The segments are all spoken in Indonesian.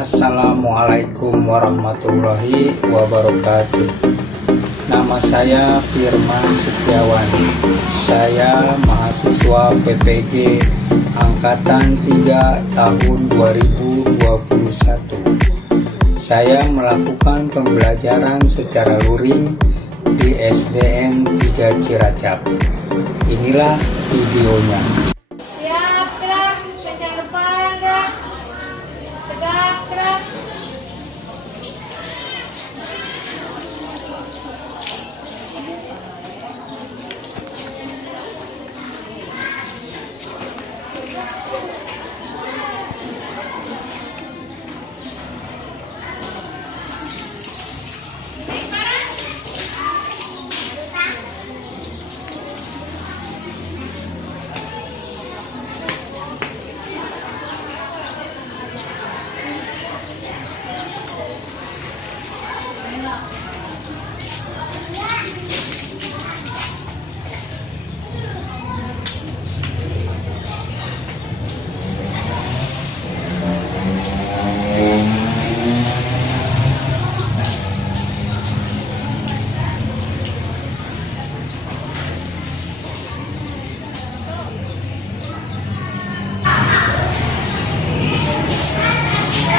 Assalamualaikum warahmatullahi wabarakatuh. Nama saya Firman Setiawan. Saya mahasiswa PPG Angkatan 3 tahun 2021. Saya melakukan pembelajaran secara luring di SDN 3 Ciracap. Inilah videonya. Siap, gerak, kencang depan, gerak, tegak, gerak.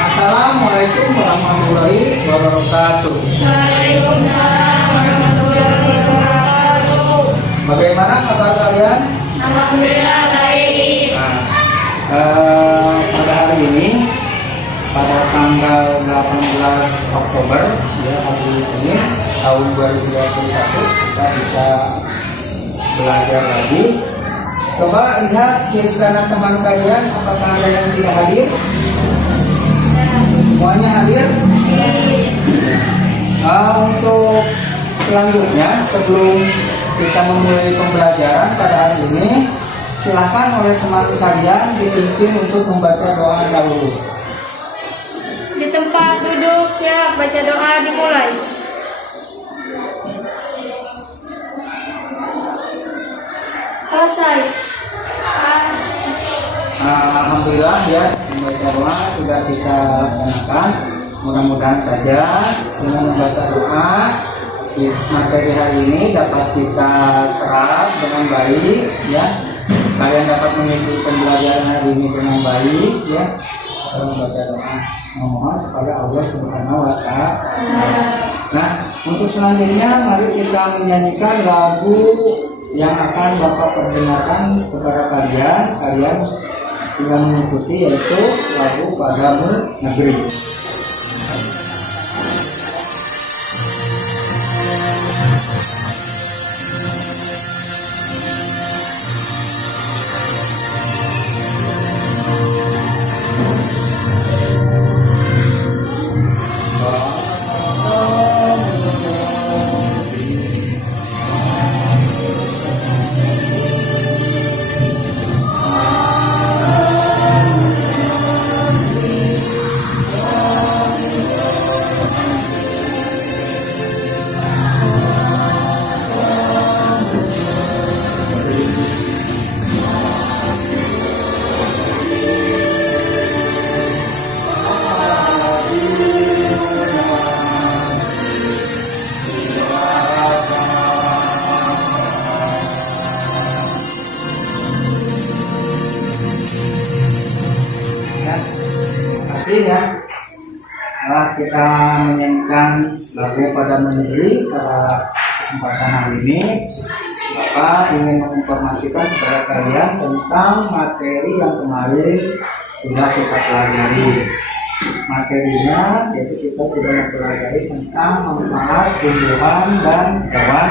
Assalamualaikum warahmatullahi wabarakatuh. Waalaikumsalam warahmatullahi wabarakatuh. Bagaimana kabar kalian? Alhamdulillah baik. Pada hari ini, pada tanggal 18 Oktober, ya hari Senin tahun 2021, kita bisa belajar lagi. Coba lihat kiri kanan teman kalian, apakah ada yang tidak hadir? Semuanya hadir? Untuk selanjutnya, sebelum kita memulai pembelajaran pada hari ini, silakan oleh teman kalian dipimpin untuk membaca doa dahulu. Di tempat duduk, siap, baca doa dimulai. Selesai. Alhamdulillah ya, membaca doa sudah kita laksanakan. Mudah-mudahan saja dengan membaca doa materi hari ini dapat kita serap dengan baik ya. Kalian dapat mengikuti pembelajaran hari ini dengan baik ya. Kalau membaca doa memohon kepada Allah Subhanahu wa Ta'ala. Nah, untuk selanjutnya mari kita menyanyikan lagu yang akan Bapak perdengarkan kepada kalian. Kalian tinggal mengikuti, yaitu lagu Padamu Negeri. Ya, setelah kita menyanyikan lagu Padamu Negeri pada kesempatan hari ini, Bapak ingin menginformasikan kepada kalian tentang materi yang kemarin sudah kita pelajari. Materinya yaitu kita sudah mempelajari tentang manfaat tumbuhan dan hewan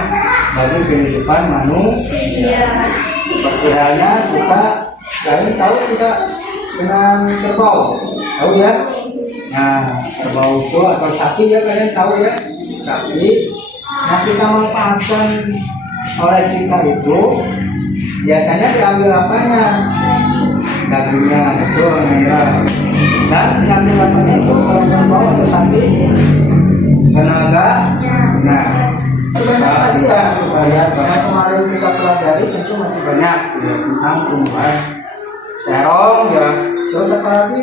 bagi kehidupan manusia. Seperti halnya kalian tahu tidak dengan kerbau, tahu ya? Nah, kerbau itu atau sapi ya, kalian tahu ya, sapi. Nah, kita manfaatkan oleh kita itu biasanya diambil apanya? Dagingnya, betul, ya. Dan diambil apanya itu kalau kerbau atau sapi? Tenaga. Nah, sebenarnya tadi ya kita lihat karena kemarin kita pelajari tentu masih banyak ya, tentang tumbuhan terong ya, terus apa lagi?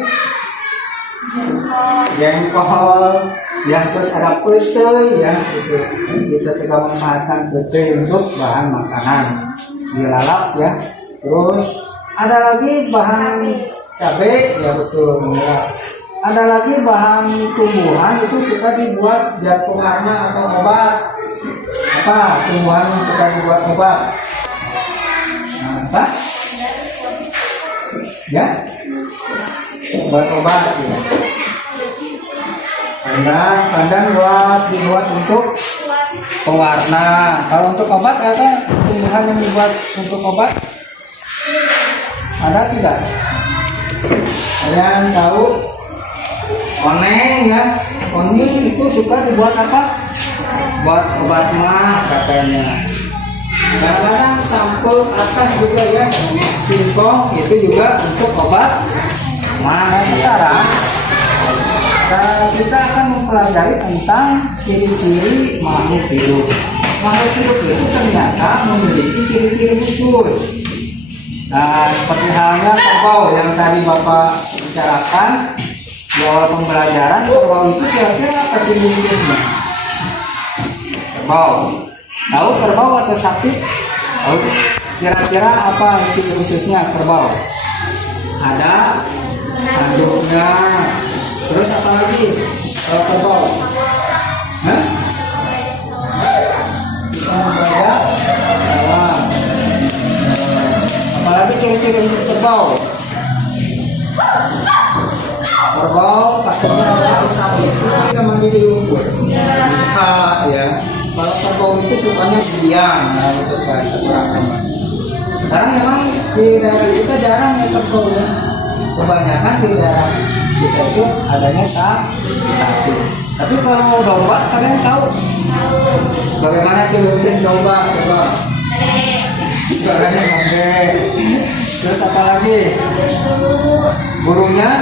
jengkol, yang terus ada pete ya gitu. Kita sudah memanfaatkan pete untuk bahan makanan dilalap ya. Terus ada lagi bahan cabai ya betul ya. Ada lagi bahan tumbuhan itu suka dibuat zat pewarna atau obat. Apa tumbuhan yang suka dibuat obat? Nah, apa? Ya, obat-obat ya. Kadang buat dibuat untuk pewarna. Kalau untuk obat apa tumbuhan yang dibuat untuk obat? Ada tidak? Kalian tahu? Koneng ya, koneng itu suka dibuat apa? Buat obat mah katanya. Kadang-kadang sampul atas juga ya, singkong itu juga untuk obat mah. Nah, sekarang kita akan mempelajari tentang ciri-ciri makhluk hidup. Makhluk hidup itu ternyata memiliki ciri-ciri khusus. Nah, seperti halnya kerbau yang tadi Bapak bicarakan di awal pembelajaran, kerbau itu kira-kira apa ciri khususnya? Kerbau, tahu kerbau atau sapi? Tahu? Kira-kira apa ciri khususnya kerbau? Ada tanduknya. Terus apa lagi kalau kerbau? Hah? Bisa membaca salam. Apalagi ciri-ciri untuk kerbau? Kerbau kakinya ada sapi seperti mandi di lumpur. Ya. Kalau kerbau itu sukanya biang, nah, untuk bahasa kurang. Sekarang memang di daerah kita jarang ya kerbau ya. Kebanyakan di daerah kita itu adanya sapi. Tapi kalau domba kalian tahu bagaimana itu urusin domba? Coba. Suaranya gede. Terus apa lagi? Burungnya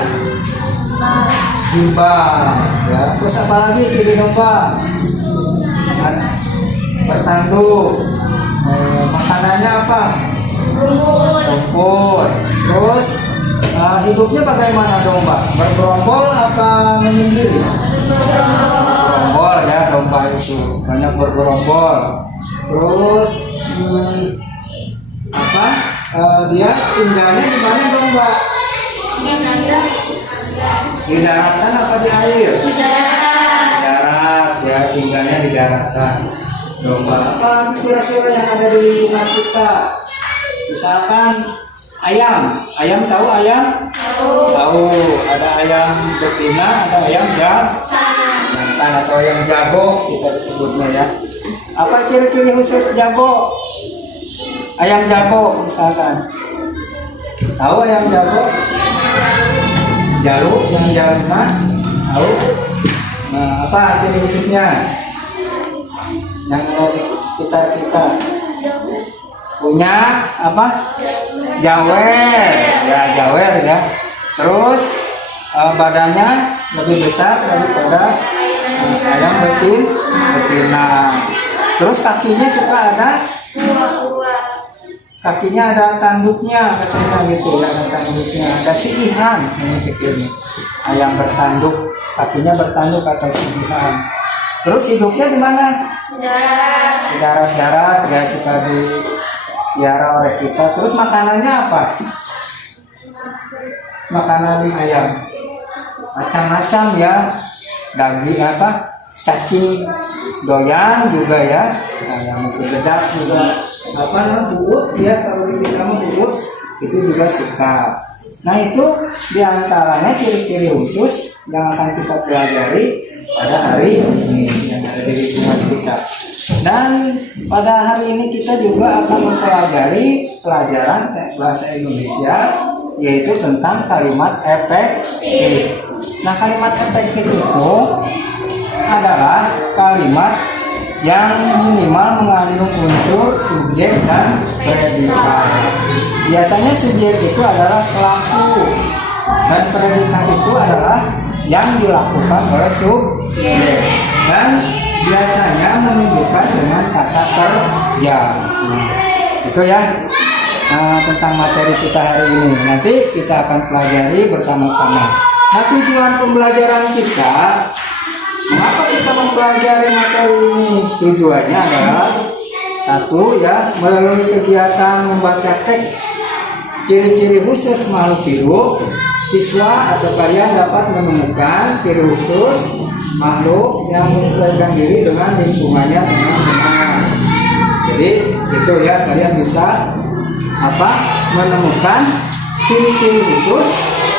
gimbal. Ya. Terus apa lagi ciri domba? Bertanduk. Makanannya apa? Rumput. Terus hidupnya bagaimana domba? Bergerombol apa menyendiri? Bergerombol ya domba itu banyak bergerombol. Terus dia tinggalnya di mana domba? Di daratan apa di air? Di darat ya, tinggalnya di daratan. Domba apa kira-kira yang ada di lingkungan kita? Misalkan ayam tahu ayam? Tahu, ada ayam betina, ada ayam jantan atau ayam jago kita sebutnya ya. Apa ciri-ciri khusus jago? Ayam jago misalkan. Tahu ayam jago? Jaluk yang jaluna, tahu? Nah, apa ciri khususnya? Yang sekitar kita punya apa? Jawer ya. Terus badannya lebih besar daripada ayam betina. Terus kakinya suka ada tanduknya katanya gitu ya, ada tanduknya, ada sidihan ini pikirnya. Ayam bertanduk, kakinya bertanduk atau sidihan. Terus hidupnya di mana? Di darat ya, suka dipiara oleh kita. Terus makanannya apa? Makanan ayam macam-macam ya, daging apa? Cacing doyan juga ya, ayam bedak juga apa namanya buut ya, kalau di kamu buut itu juga suka. Nah itu diantaranya ciri-ciri khusus yang akan kita pelajari pada hari ini yang ada di lingkungan kita. Dan pada hari ini kita juga akan mempelajari pelajaran bahasa Indonesia, yaitu tentang kalimat efektif. Nah kalimat efektif itu adalah kalimat yang minimal mengandung unsur subjek dan predikat. Biasanya subjek itu adalah pelaku dan predikat itu adalah yang dilakukan oleh subjek, dan biasanya menunjukkan dengan kata kerja. Itu ya tentang materi kita hari ini. Nanti kita akan pelajari bersama-sama. Nah, tujuan pembelajaran kita, mengapa kita mempelajari materi ini? Tujuannya adalah satu ya, melalui kegiatan membaca teks ciri-ciri khusus makhluk hidup, siswa atau kalian dapat menemukan ciri khusus makhluk yang menyesuaikan diri dengan lingkungannya dengan benar. Jadi itu ya, kalian bisa menemukan ciri-ciri khusus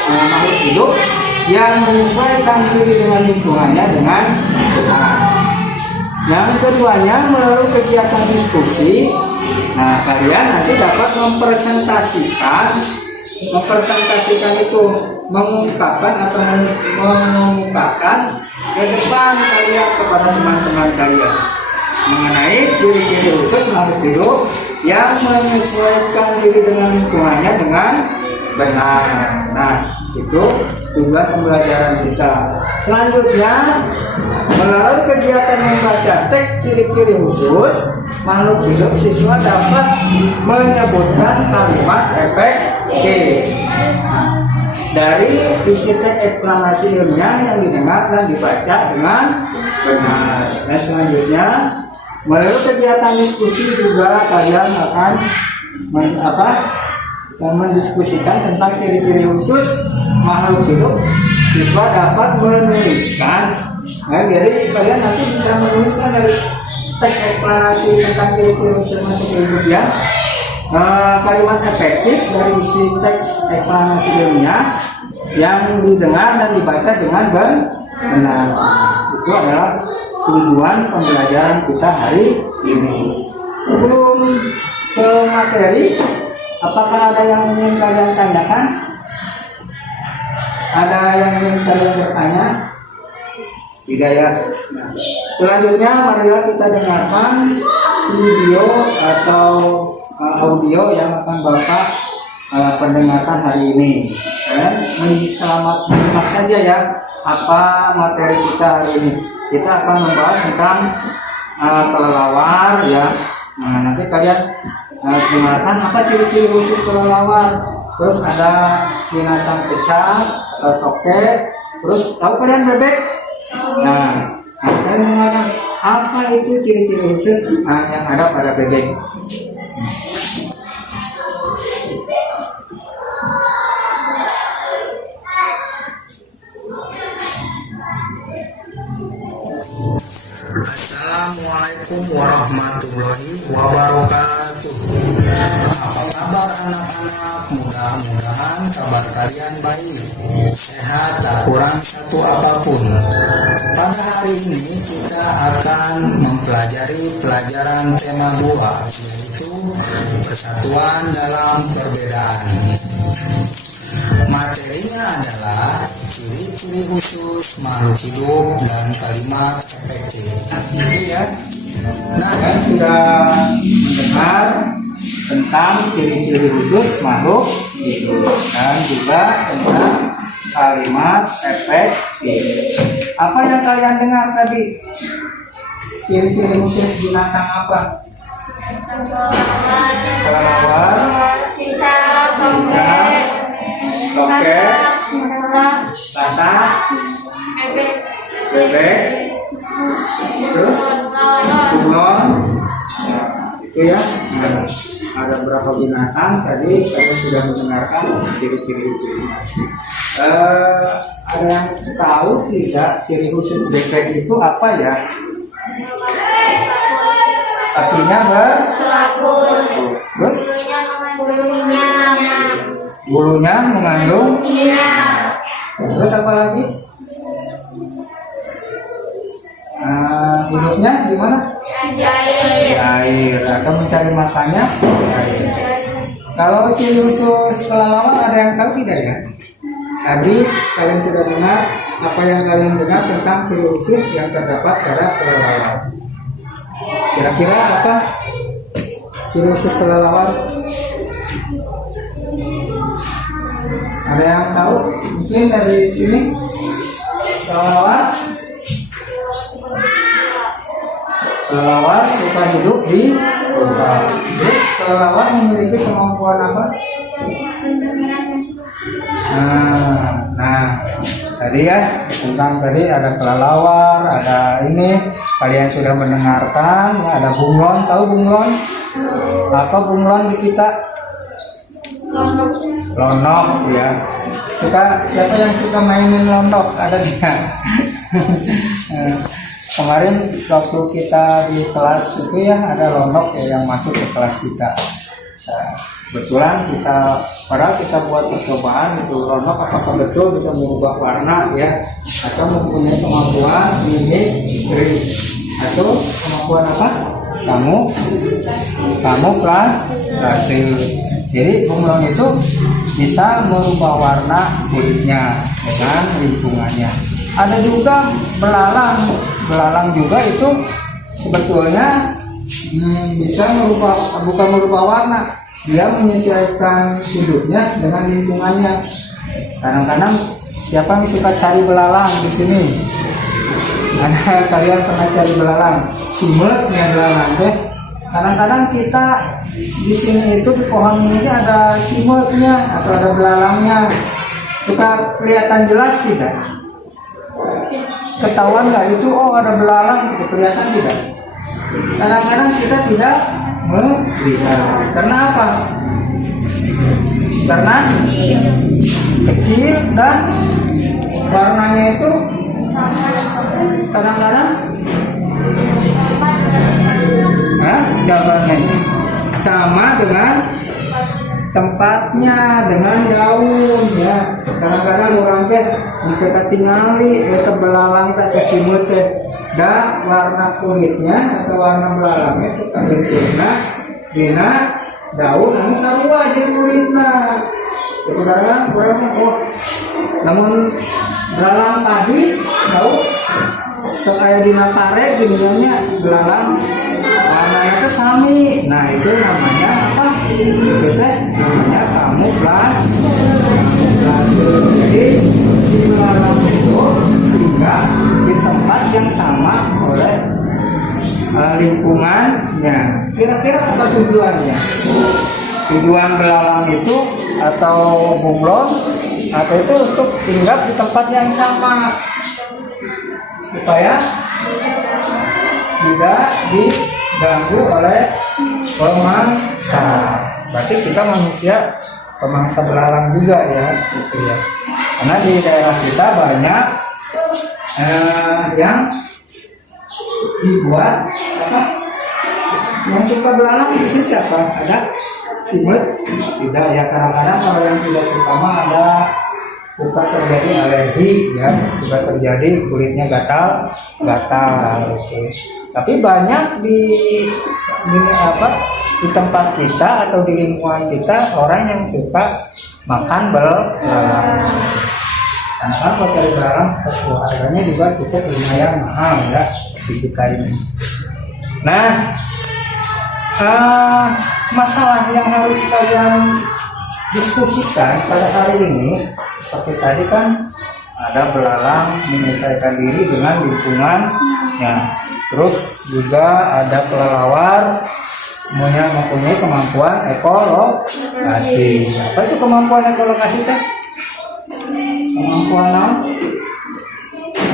makhluk hidup yang menyesuaikan diri dengan lingkungannya dengan benar. Yang keduanya, melalui kegiatan diskusi, nah kalian nanti dapat mempresentasikan itu, mengungkapkan atau mengungkapkan ke depan kalian kepada teman-teman kalian mengenai ciri-ciri khusus makhluk hidup yang menyesuaikan diri dengan lingkungannya dengan benar. Nah, itu tujuan pembelajaran kita. Selanjutnya, melalui kegiatan membaca teks ciri-ciri khusus makhluk hidup, siswa dapat menyebutkan kalimat efektif dari isi teks eksklamasi ilmiah yang didengar dan dibaca dengan benar. Dan selanjutnya, melalui kegiatan diskusi juga kalian akan mendiskusikan tentang ciri-ciri khusus makhluk hidup. Siswa dapat menuliskan, jadi kalian nanti bisa menuliskan dari teks eksplanasi tentang ciri-ciri khusus makhluk hidup ya, kalimat efektif dari isi teks eksplanasi ilmiah yang didengar dan dibaca dengan benar. Itu adalah tujuan pembelajaran kita hari ini. Sebelum ke materi, apakah ada yang ingin kalian tanyakan? Ada yang ingin kalian bertanya? Tidak ya. Nah, selanjutnya marilah kita dengarkan video atau audio yang akan Bapak pendengarkan hari ini. Dan selamat menyimak saja ya apa materi kita hari ini. Kita akan membahas tentang kelelawar ya. Nah, nanti kalian dengarkan apa ciri-ciri khusus kelelawar. Terus ada binatang kecak atau tokek. Terus tahu kalian bebek? Nah, kalian dengarkan apa itu ciri-ciri khusus yang ada pada bebek. Assalamualaikum warahmatullahi wabarakatuh. Apa kabar anak-anak? Mudah-mudahan kabar kalian baik, sehat, tak kurang satu apapun. Pada hari ini kita akan mempelajari pelajaran tema 2, yaitu persatuan dalam perbedaan. Materinya adalah ciri-ciri khusus makhluk hidup dan kalimat efektif. Ya. Nah, kalian sudah mendengar tentang ciri-ciri khusus makhluk hidup dan juga tentang kalimat efektif. Apa yang kalian dengar tadi? Ciri-ciri khusus binatang apa? Kelelawar, Cicak, tokek, latak, bebek, terus bunglon. Itu ya. Nah, ada berapa binatang tadi kalian sudah mendengarkan ciri-ciri khusus. Ada yang tahu tidak ciri khusus bebek itu apa ya? Kakinya selaput, terus bulunya mengandung, minyak, terus apa lagi? Hidupnya di mana? di air. Air, atau mencari makannya air. Kalau ciri khusus kelelawar ada yang tahu tidak ya? Tadi kalian sudah dengar apa yang kalian dengar tentang ciri khusus yang terdapat pada kelelawar. Kira-kira apa ciri khusus kelelawar? Ada yang tahu? Mungkin dari sini kelelawar suka hidup di hutan. Terus kelelawar memiliki kemampuan apa? Nah, tadi ya, tentang tadi ada kelelawar, ada ini kalian sudah mendengarkan ya, ada bunglon. Tahu bunglon? Apa bunglon di kita? Lonok ya. Siapa yang suka mainin lonok? Ada tidak? Kemarin waktu kita di kelas itu ya, ada lonok ya yang masuk ke kelas kita. Nah, kebetulan padahal kita buat percobaan itu lonok apakah betul bisa mengubah warna ya, atau mempunyai kemampuan mimikri, atau kemampuan apa? Kamuflase. Jadi bunglon itu bisa merubah warna kulitnya dengan lingkungannya. Ada juga belalang juga itu sebetulnya bisa bukan merubah warna, dia menyesuaikan hidupnya dengan lingkungannya. Kadang-kadang siapa yang suka cari belalang di sini? Ada kalian pernah cari belalang? Sumetnya belalang deh. Kadang-kadang kita di sini itu di pohon ini ada simetnya atau ada belalangnya. Suka kelihatan jelas tidak? Ketahuan nggak itu? Oh ada belalang, itu kelihatan tidak? Kadang-kadang kita tidak melihat. Karena apa? Karena kecil dan warnanya itu kadang-kadang jawabannya sama dengan tempatnya, dengan daun ya. Kadang-kadang orang teh mencetak tingali eta belalang teh kesimut teh da warna kulitnya atau warna belalangnya suka bentukna dina daun anu sarua jeung kulitna. Kadang-kadang urang oh namun belalang tadi tahu sok aya dina kare gininya belalang warnanya teh sami. Nah itu namanya apa? Itu teh namanya kamuflase. Jadi si belalang itu tinggal di tempat yang sama oleh lingkungannya. Kira-kira apa tujuannya? Tujuan belalang itu atau bunglon atau itu untuk tinggal di tempat yang sama supaya tidak diganggu oleh pemangsa. Berarti kita manusia pemangsa belalang juga ya, gitu ya. Karena di daerah kita banyak yang dibuat apa? Yang suka belalang di sini siapa? Ada simut? Tidak ya, kadang-kadang kalau yang tidak suka mah ada suka terjadi alergi ya, juga terjadi kulitnya gatal. Okay. Tapi banyak di tempat kita atau di lingkungan kita orang yang suka makan belalang. Karena kan kalau cari belalang harganya juga cukup lumayan mahal ya di kita ini. Nah, masalah yang harus kalian diskusikan pada hari ini seperti tadi kan ada belalang menyesuaikan diri dengan lingkungannya. Terus juga ada kelelawar mempunyai kemampuan ekologasi. Apa itu kemampuan ekologasi teh?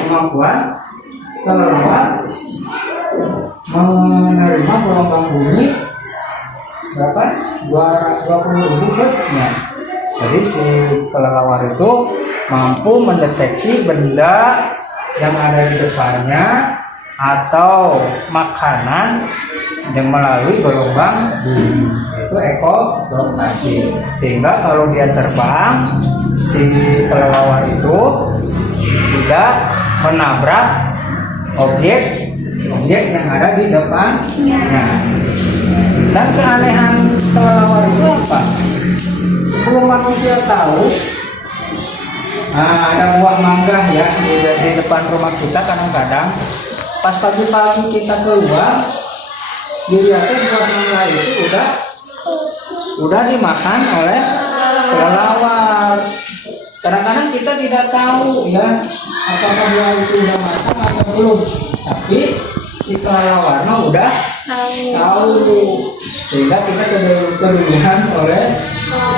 Kemampuan kelelawar menerima gelombang bumi berapa? 20.000 Hz-nya. Jadi si kelelawar itu mampu mendeteksi benda yang ada di depannya atau makanan yang melalui gelombang bumi. Itu ekologasi. Sehingga kalau dia terbang, si kelelawar itu tidak menabrak objek yang ada di depannya. Dan keanehan kelelawar itu apa? Sebelum manusia tahu, ada buah mangga ya di depan rumah kita. Kadang-kadang pas pagi-pagi kita keluar, dilihatnya buah mangga itu udah dimakan oleh kelelawar. Kadang-kadang kita tidak tahu ya apakah buah itu udah matang atau belum, tapi si kelelawar udah tahu, sehingga kita keduluan oleh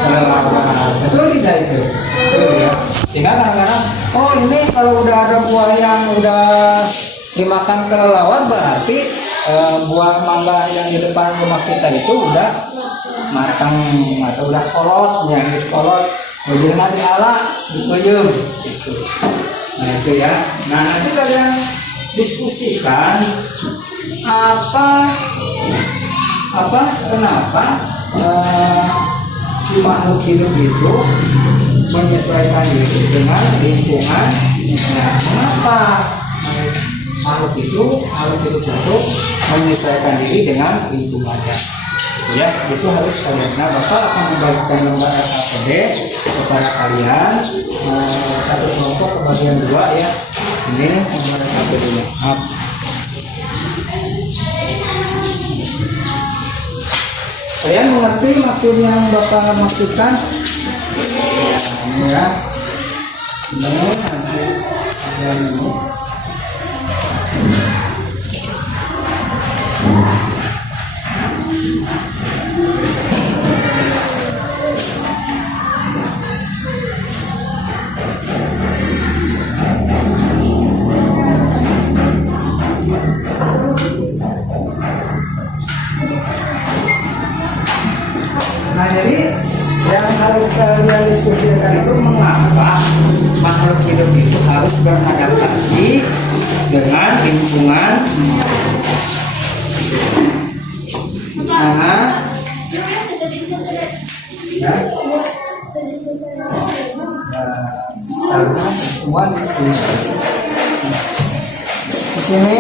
kelelawar. Betul tidak itu? Betul ya. Sehingga kadang-kadang Oh ini kalau udah ada buah yang udah dimakan kelelawar berarti buah mangga yang di depan rumah kita itu udah matang atau udah kolot, yang kolot, kemudian diala, dipeyem, gitu. Nah itu ya. Nah nanti kalian diskusikan kenapa si makhluk hidup itu menyesuaikan diri dengan lingkungan. Nah, kenapa makhluk hidup itu menyesuaikan diri dengan lingkungannya? Ya, itu harus kalian. Nah, Bapak akan membagikan lembar LKPD kepada kalian satu kelompok ke bagian 2 ya. Ini lembar LKPD-nya. Kalian mengerti maksud yang Bapak maksudkan? Ya. Ini nanti kalian ini. Nah jadi yang harus kalian diskusikan itu mengapa makhluk hidup itu harus beradaptasi dengan lingkungan di sana ya. Karena semua di sini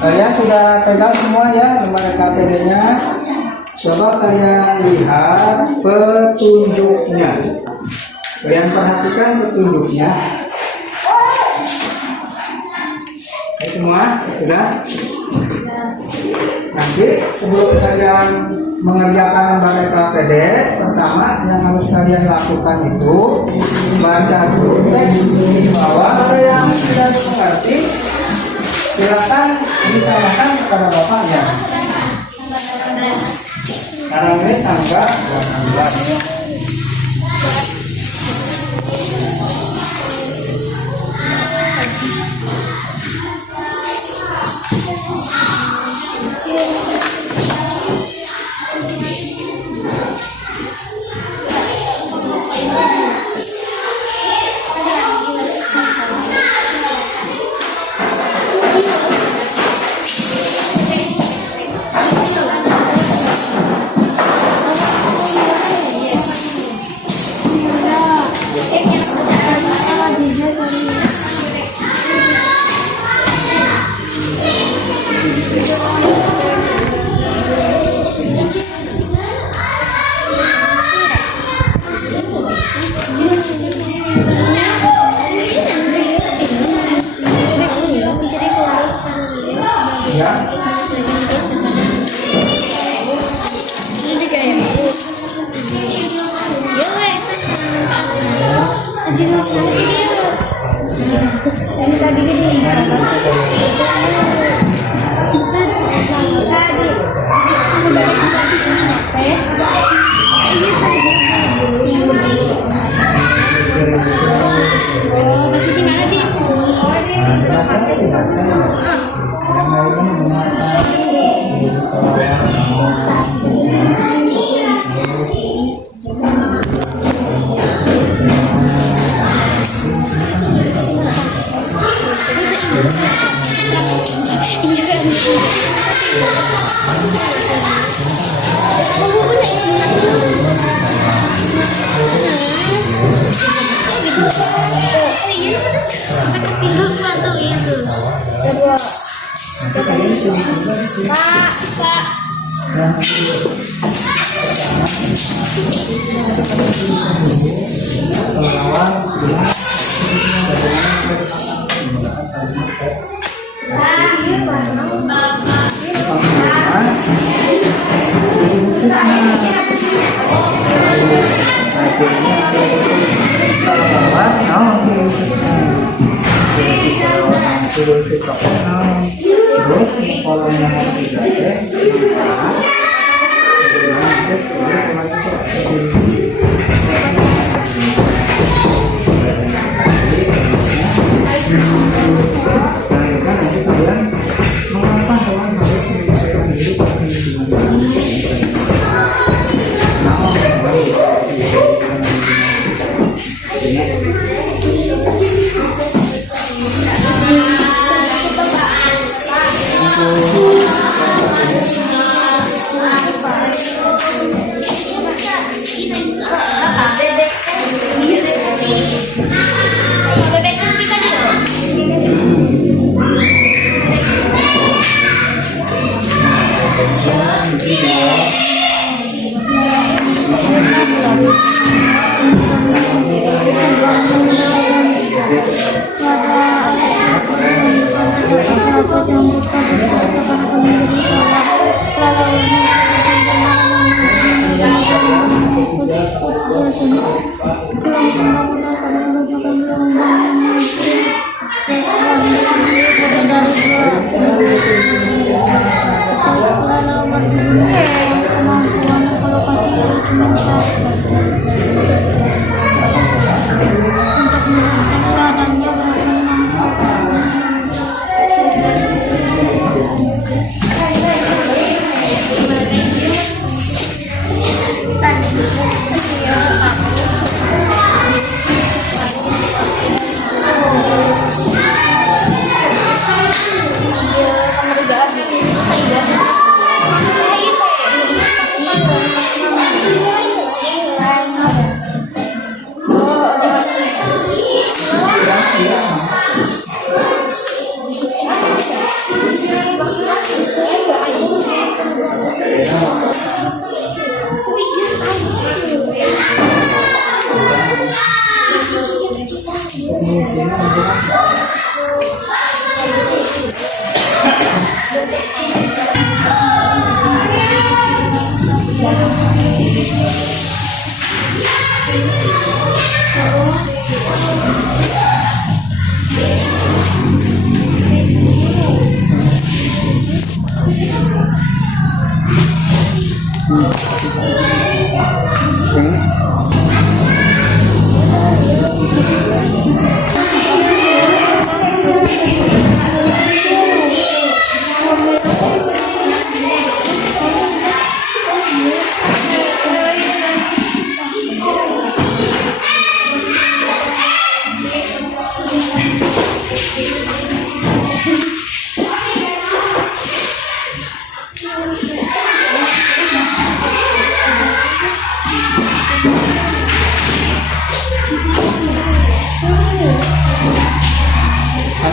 kalian sudah pegang semua ya lembar KPD-nya. Coba kalian lihat petunjuknya. Kalian perhatikan petunjuknya. Oke, semua sudah? Nanti sebelum kalian mengerjakan lembar KPD, pertama yang harus kalian lakukan itu baca dulu teks di bawah. Kalau yang tidak mengerti, silakan ditanyakan kepada Bapak ya. Sekarang ini tanggal 18.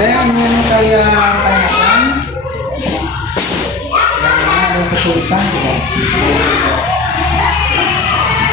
Ada yang ingin kalian tanyakan? Yang mana ada yang kesulitan tidak?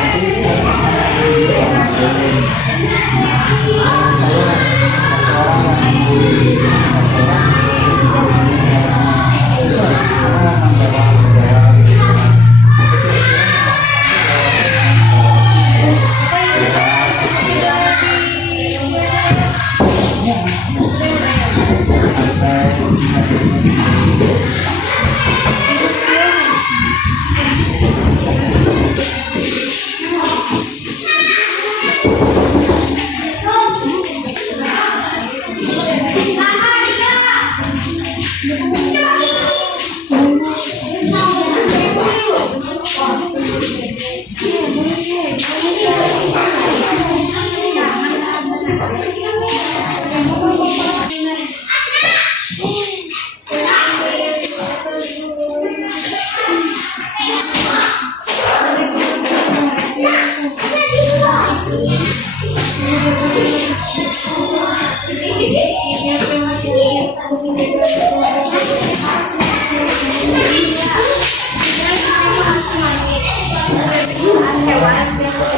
Nanti saya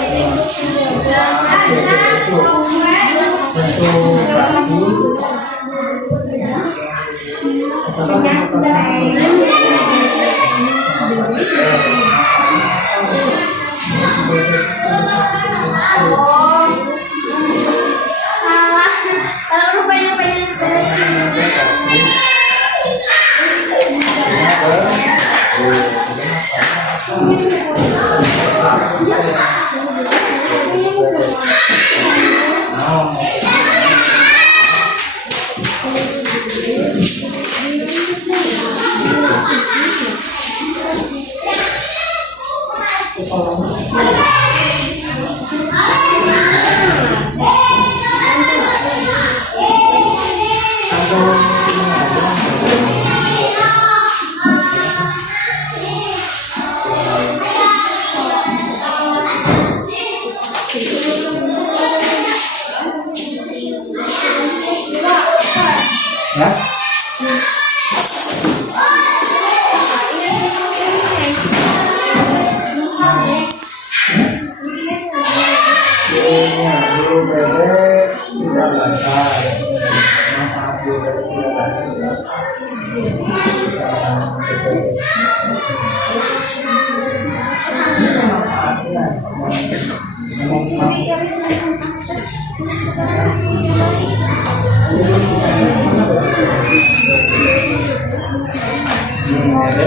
seorang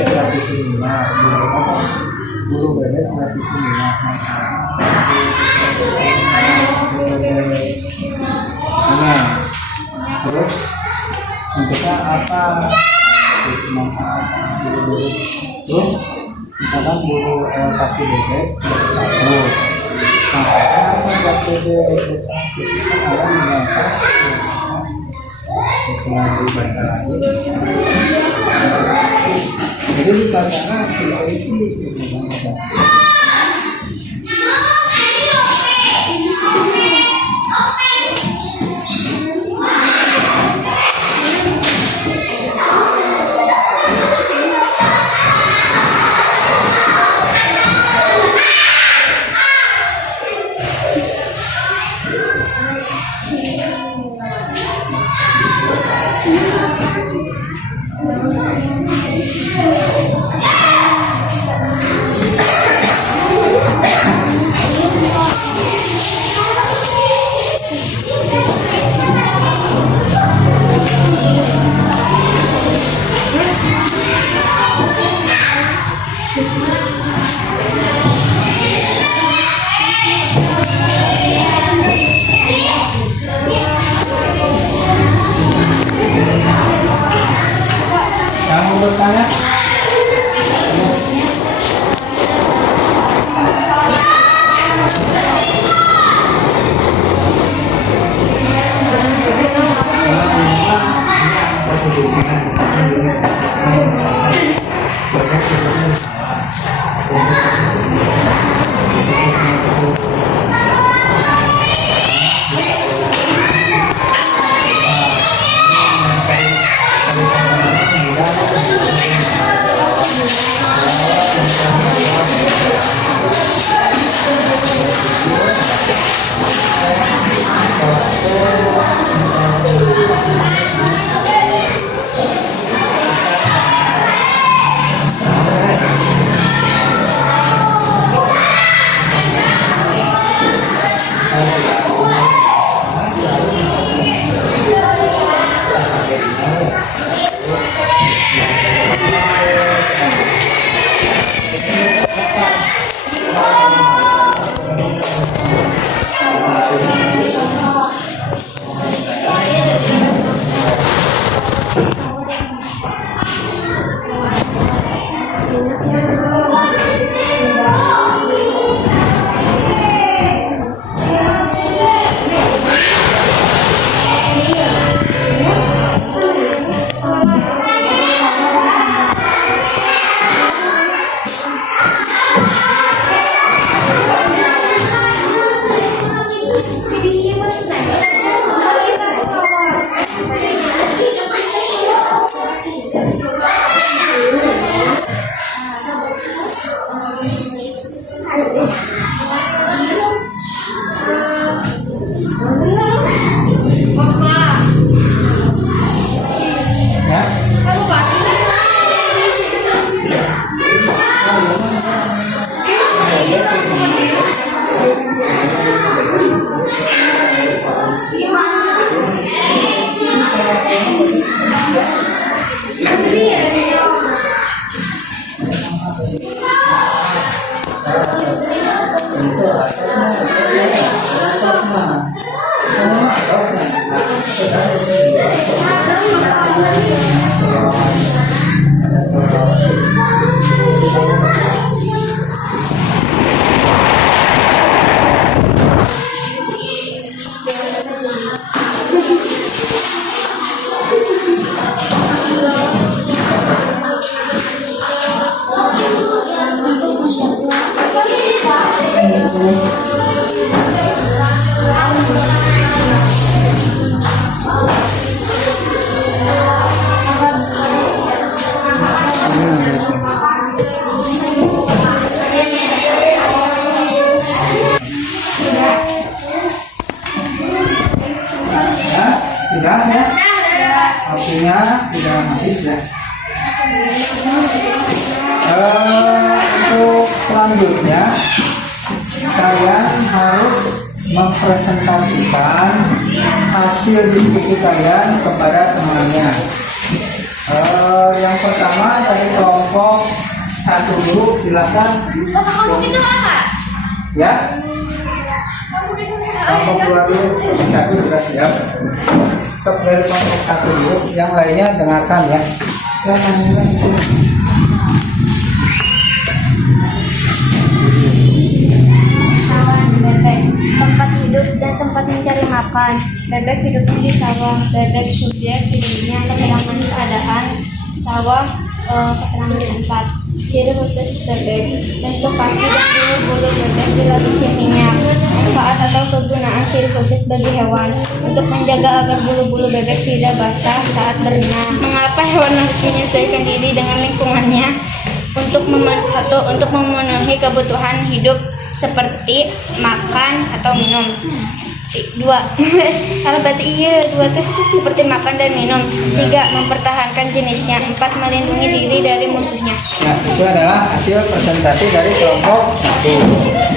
yang membeli masalah bulu bebek gratis 5. Nah, terus untuknya apa? Manfaat bulu bebek. Terus misalkan bulu kaki bebek takut. Manfaatnya apa buat bebek? Kita ada mengangkat beribadah lagi. Jadi dikatakan seperti itu. Sudah ya, waktunya sudah habis ya. Untuk selanjutnya kalian harus mempresentasikan hasil diskusi kalian kepada temannya. Yang pertama dari kelompok 1 dulu, silakan. Ya. Kelompok 2 dulu, 1 sudah siap. Stop dari kelompok 1 dulu, yang lainnya dengarkan ya. Silakan di sini. Tempat hidup dan tempat mencari makan. Bebek hidupnya di sawah. Bebek subjek hidupnya keterangan keadaan. Sawah keterangan tempat. Ciri khusus bebek. Bentuk kaki dan bulu bebek dilapisi minyak. Manfaat atau kegunaan ciri khusus bagi hewan. Untuk menjaga agar bulu-bulu bebek tidak basah saat berenang. Mengapa hewan harus menyesuaikan diri dengan lingkungannya? Untuk memenuhi kebutuhan hidup seperti makan atau minum. 2. Kalau berarti iya, 2 itu seperti makan dan minum. 3. Mempertahankan jenisnya. 4. Melindungi diri dari musuhnya. Nah, itu adalah hasil presentasi dari kelompok 1.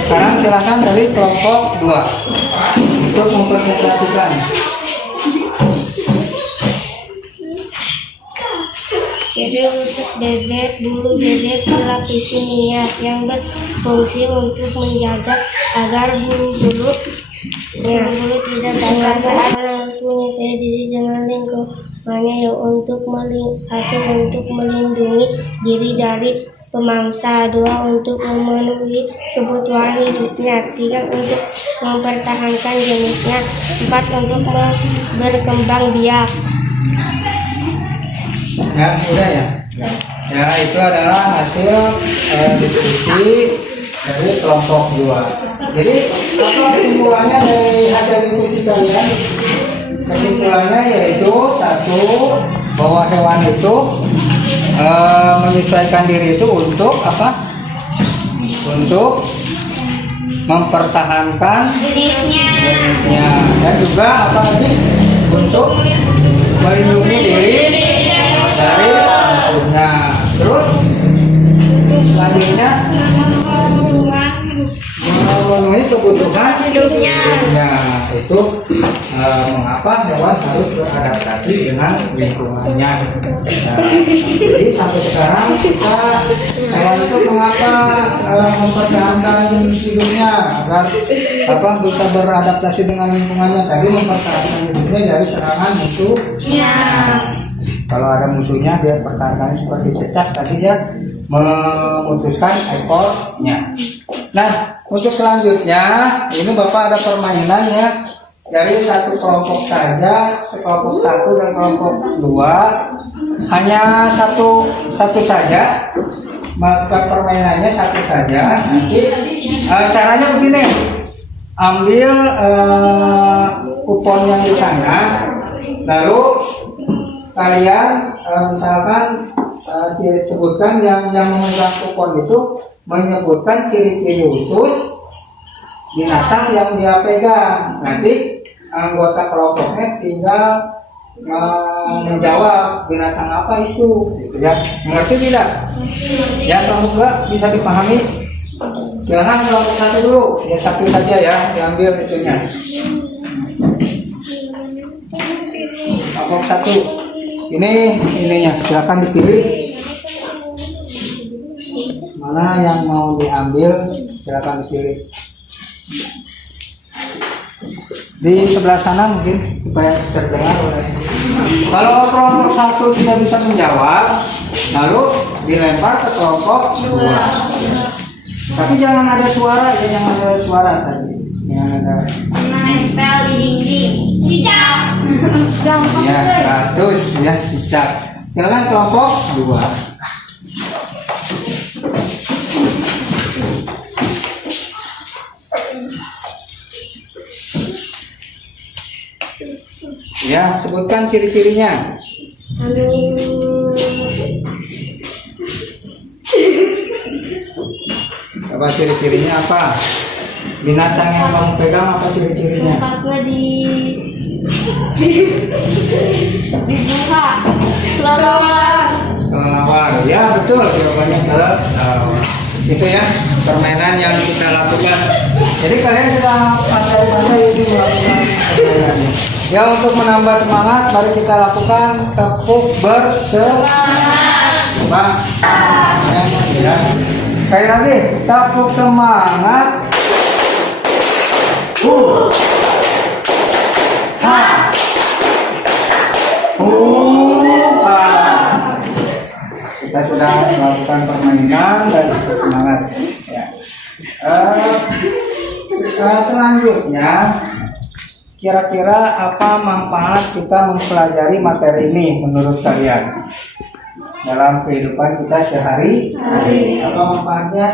Sekarang silakan dari kelompok 2 untuk mempresentasikan. Ciri khusus bebek. Bulu bebek dilapisi minyak yang berfungsi untuk menjaga agar bulu-bulu tidak basah saat harus menyesuaikan diri dengan lingkungannya. Untuk melindungi diri dari pemangsa. 2. Untuk memenuhi kebutuhan hidupnya. 3. Untuk mempertahankan jenisnya. 4. Untuk berkembang biak. Ya, sudah ya. Ya, itu adalah hasil diskusi dari kelompok 2. Jadi, apa kesimpulannya dari hasil diskusi kalian? Kesimpulannya yaitu 1, bahwa hewan itu menyesuaikan diri itu untuk apa? Untuk mempertahankan jenisnya. Dan juga apa lagi? Untuk melindungi diri dari musuhnya. Terus selanjutnya memenuhi kebutuhan hidupnya. Itu mengapa hewan harus beradaptasi dengan lingkungannya. Jadi sampai sekarang kita hewan itu mengapa mempertahankan hidupnya agar bisa beradaptasi dengan lingkungannya. Tadi mempertahankan hidupnya dari serangan musuh. Kalau ada musuhnya dia pertahankan seperti cecak, tadi dia memutuskan ekornya. Nah, untuk selanjutnya ini Bapak ada permainan ya, dari satu kelompok saja, kelompok 1 dan kelompok 2 hanya satu saja, maka permainannya satu saja. Nanti caranya begini, ambil kupon yang di sana, lalu kalian misalkan sebutkan yang memegang kupon itu menyebutkan ciri-ciri khusus binatang yang dia pegang. Nanti anggota kelompoknya tinggal menjawab binatang apa itu, gitu ya. Mengerti tidak? Ya, kelompok 2 bisa dipahami. Jangan kelompok 1 dulu, ya 1 saja ya, diambil itunya. Kelompok 1. Ini ininya, silakan dipilih. Mana yang mau diambil, silakan dipilih. Di sebelah sana mungkin supaya terdengar. Kalau kelompok satu tidak bisa menjawab, lalu dilempar ke kelompok dua. Tapi jangan ada suara, ya jangan ada suara tadi. Jangan ada. Nempel di dinding. Cicak. Gampang Ya, tuh. 100 ya cicak. Silakan kelompok dua. Ya, sebutkan ciri-cirinya. Apa ciri-cirinya apa? Binatang yang kamu pegang apa ciri-cirinya? Tempatnya dibuka. Kelelawar. Kelelawar. Ya betul, jawabannya kelelawar. Itu ya permainan yang kita lakukan. Jadi kalian sudah pandai-pandai ini melakukan permainannya. Ya untuk menambah semangat, mari kita lakukan tepuk bersemangat. Ya. Sekali lagi, tepuk semangat. Ha. Kita sudah melakukan permainan dan bersemangat. Ya. Selanjutnya, kira-kira apa manfaat kita mempelajari materi ini menurut kalian dalam kehidupan kita sehari-hari? Apa manfaatnya?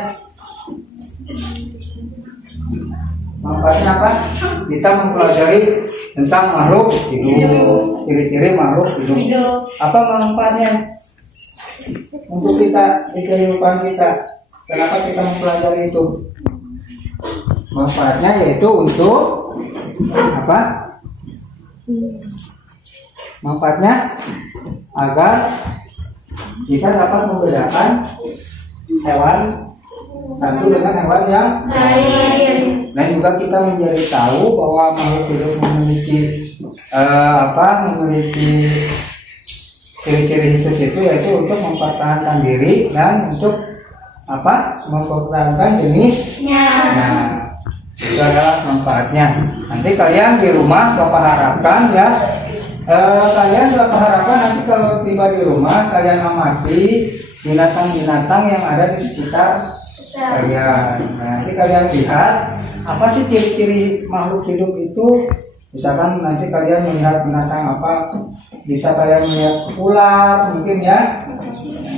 Manfaatnya apa? Kita mempelajari tentang makhluk hidup, ciri-ciri makhluk hidup. Apa manfaatnya untuk kita di kehidupan kita? Kenapa kita mempelajari itu? Manfaatnya yaitu untuk apa? Manfaatnya agar kita dapat membedakan hewan satu dengan hewan yang lain. Dan juga kita menjadi tahu bahwa makhluk hidup memiliki memiliki ciri-ciri khusus itu, yaitu untuk mempertahankan diri dan untuk mempertahankan jenisnya. Nah, itu adalah manfaatnya. Nanti kalian di rumah Bapak harapkan ya, kalian Bapak harapkan nanti kalau tiba di rumah kalian amati binatang-binatang yang ada di sekitar kalian. Nah, nanti kalian lihat apa sih ciri-ciri makhluk hidup itu. Misalkan nanti kalian melihat binatang apa, bisa kalian melihat ular mungkin ya.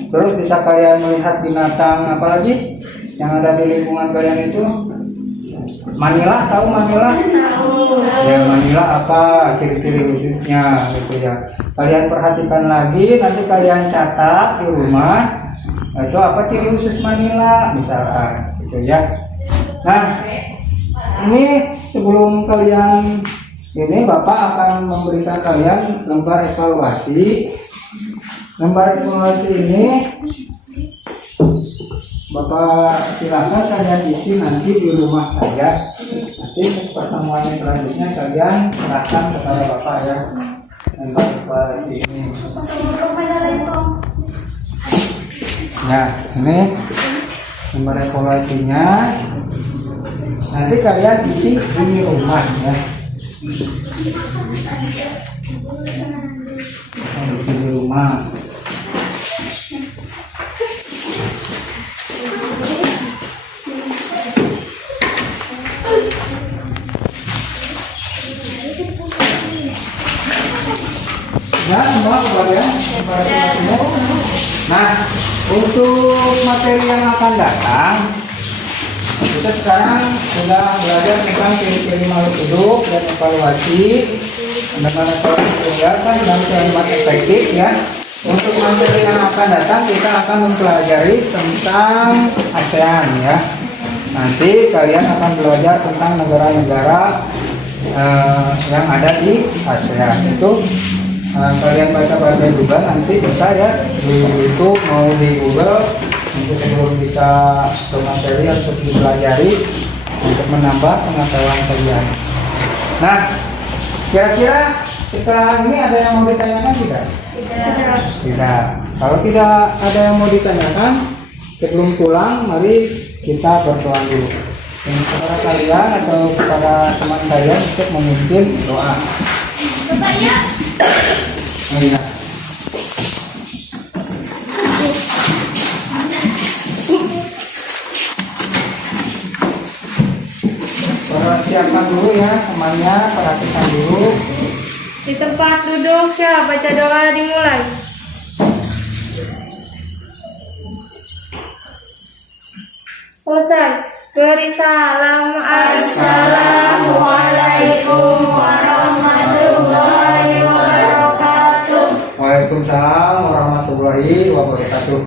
Terus bisa kalian melihat binatang apa lagi yang ada di lingkungan kalian itu. Manila, tahu Manila? Ya, Manila apa ciri-ciri khususnya gitu ya. Kalian perhatikan lagi, nanti kalian catat di rumah. Itu apa ciri khusus Manila misalkan gitu ya. Nah, ini sebelum kalian ini Bapak akan memberikan kalian lembar evaluasi. Lembar evaluasi ini Bapak silakan kalian isi nanti di rumah saja. Nanti pertemuan selanjutnya kalian serahkan kepada Bapak ya lembar evaluasi ini. Nah, ini lembar evaluasinya. Nanti kalian isi di rumah ya. Isi di rumah. Ya, semua keluarga. Nah, untuk materi yang akan datang, kita sekarang sudah belajar tentang ciri-ciri makhluk hidup dan evaluasi. Dengan evaluasi tindakan dan kalimat efektif ya. Untuk materi yang akan datang kita akan mempelajari tentang ASEAN ya. Nanti kalian akan belajar tentang negara-negara yang ada di ASEAN itu. Kalian baca-baca juga nanti bisa ya di YouTube mau di Google. Untuk sebelum kita ke materi untuk dipelajari untuk menambah pengetahuan kalian. Nah, kira-kira Setelah ini ada yang mau ditanyakan tidak? Tidak. Tidak. Kalau tidak ada yang mau ditanyakan, sebelum pulang, mari kita berdoa dulu. Dan kepada kalian atau kepada teman kalian untuk memimpin doa. Bapak ya. Mari. Persiapkan dulu ya temannya, perhatikan dulu. Di tempat duduk siap baca doa dimulai. Selesai. Beri salam. Assalamualaikum warahmatullahi wabarakatuh. Waalaikumsalam warahmatullahi wabarakatuh.